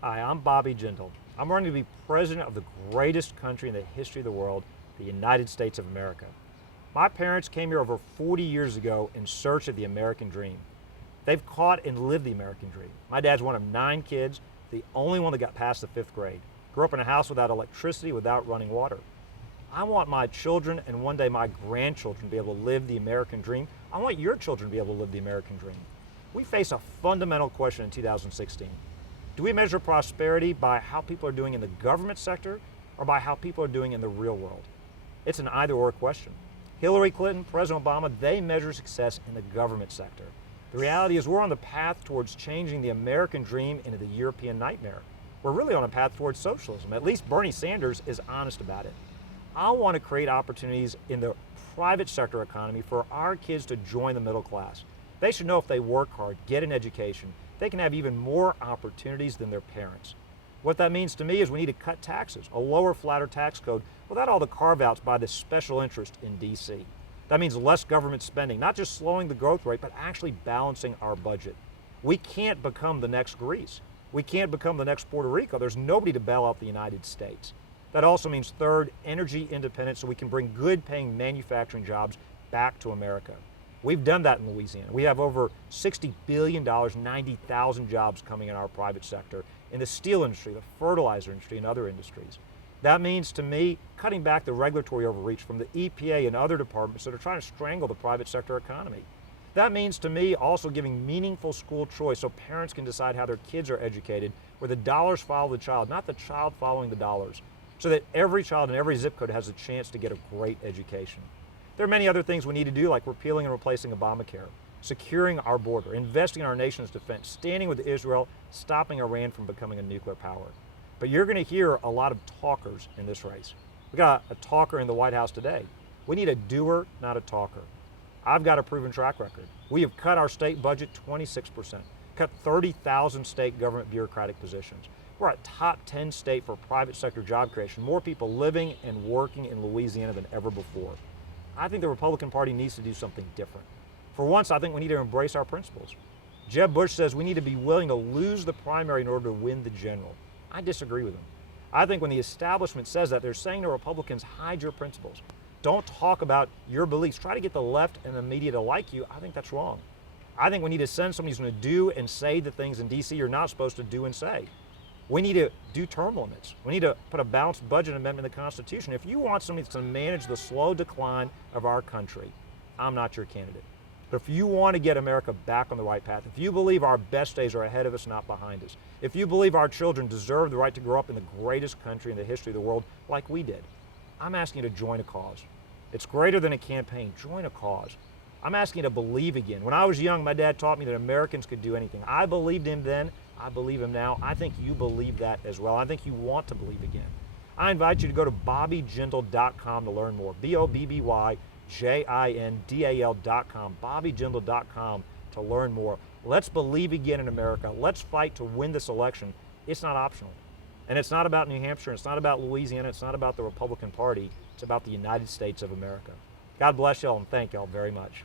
Hi, I'm Bobby Jindal. I'm running to be president of the greatest country in the history of the world, the United States of America. My parents came here over 40 years ago in search of the American dream. They've caught and lived the American dream. My dad's one of 9 kids, the only one that got past the 5th grade. Grew up in a house without electricity, without running water. I want my children and one day my grandchildren to be able to live the American dream. I want your children to be able to live the American dream. We face a fundamental question in 2016. Do we measure prosperity by how people are doing in the government sector or by how people are doing in the real world? It's an either-or question. Hillary Clinton, President Obama, they measure success in the government sector. The reality is we're on the path towards changing the American dream into the European nightmare. We're really on a path towards socialism. At least Bernie Sanders is honest about it. I want to create opportunities in the private sector economy for our kids to join the middle class. They should know if they work hard, get an education, they can have even more opportunities than their parents. What that means to me is we need to cut taxes, a lower, flatter tax code without all the carve-outs by the special interest in D.C. That means less government spending, not just slowing the growth rate, but actually balancing our budget. We can't become the next Greece. We can't become the next Puerto Rico. There's nobody to bail out the United States. That also means third, energy independence so we can bring good-paying manufacturing jobs back to America. We've done that in Louisiana. We have over $60 billion, 90,000 jobs coming in our private sector, in the steel industry, the fertilizer industry, and other industries. That means, to me, cutting back the regulatory overreach from the EPA and other departments that are trying to strangle the private sector economy. That means, to me, also giving meaningful school choice so parents can decide how their kids are educated, where the dollars follow the child, not the child following the dollars, so that every child in every zip code has a chance to get a great education. There are many other things we need to do, like repealing and replacing Obamacare, securing our border, investing in our nation's defense, standing with Israel, stopping Iran from becoming a nuclear power. But you're going to hear a lot of talkers in this race. We got a talker in the White House today. We need a doer, not a talker. I've got a proven track record. We have cut our state budget 26%, cut 30,000 state government bureaucratic positions. We're a top 10 state for private sector job creation, more people living and working in Louisiana than ever before. I think the Republican Party needs to do something different. For once, I think we need to embrace our principles. Jeb Bush says we need to be willing to lose the primary in order to win the general. I disagree with him. I think when the establishment says that, they're saying to Republicans, hide your principles. Don't talk about your beliefs. Try to get the left and the media to like you. I think that's wrong. I think we need to send somebody who's going to do and say the things in D.C. you're not supposed to do and say. We need to do term limits. We need to put a balanced budget amendment in the Constitution. If you want somebody that's going to manage the slow decline of our country, I'm not your candidate. But if you want to get America back on the right path, if you believe our best days are ahead of us, not behind us, if you believe our children deserve the right to grow up in the greatest country in the history of the world like we did, I'm asking you to join a cause. It's greater than a campaign. Join a cause. I'm asking you to believe again. When I was young, my dad taught me that Americans could do anything. I believed him then. I believe him now. I think you believe that as well. I think you want to believe again. I invite you to go to BobbyJindal.com to learn more. BobbyJindal.com. BobbyJindal.com to learn more. Let's believe again in America. Let's fight to win this election. It's not optional. And it's not about New Hampshire. It's not about Louisiana. It's not about the Republican Party. It's about the United States of America. God bless y'all and thank y'all very much.